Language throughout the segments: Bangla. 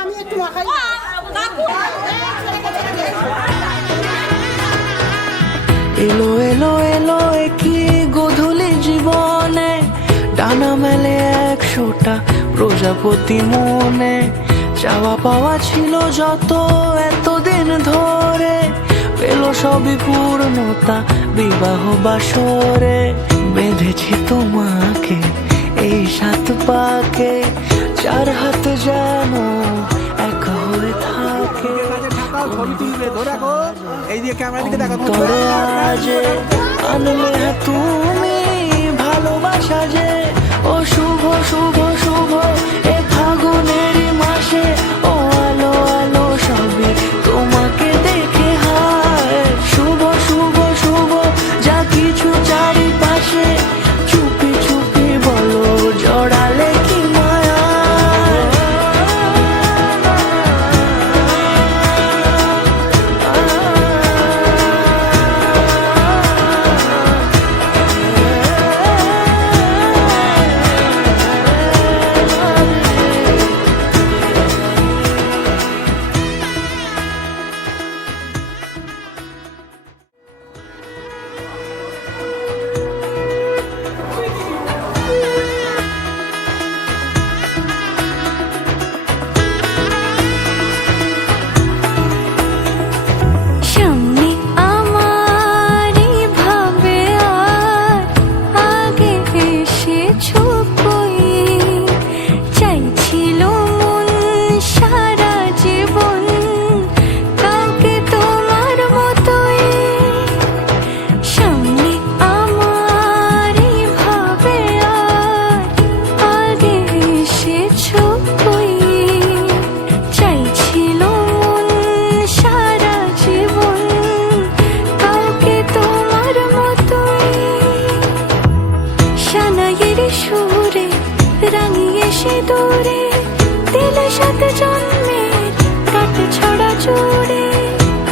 আমি একটু মাখাই। এলো এলো এলো কি গোধূলি জীবনে, ডানা মেলে 100টা প্রজাপতি মনে। চাওয়া পাওয়া ছিল যত এতদিন ধরে, পেল সবই পূর্ণতা বিবাহ বাসরে। বেঁধেছি তোমাকে এই 7 পাকে, 4 হাত যেন এক হয়ে থাকে। অন্তরে আজে আনলে তুমি ভালোবাসা যে, ও শুভ শুভ শুভ এ ফাগুনেরই মাসে। ও আলো আলো সবে তোমাকে দেখে হায়, শুভ শুভ শুভ যা কিছু চারিপাশে। চুপি চুপি বলো জড়ালে কি মায়া।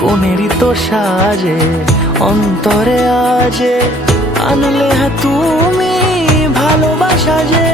কোনেরই তো সাজে অন্তরে আজে, আনলে তুমি ভালোবাসা যে।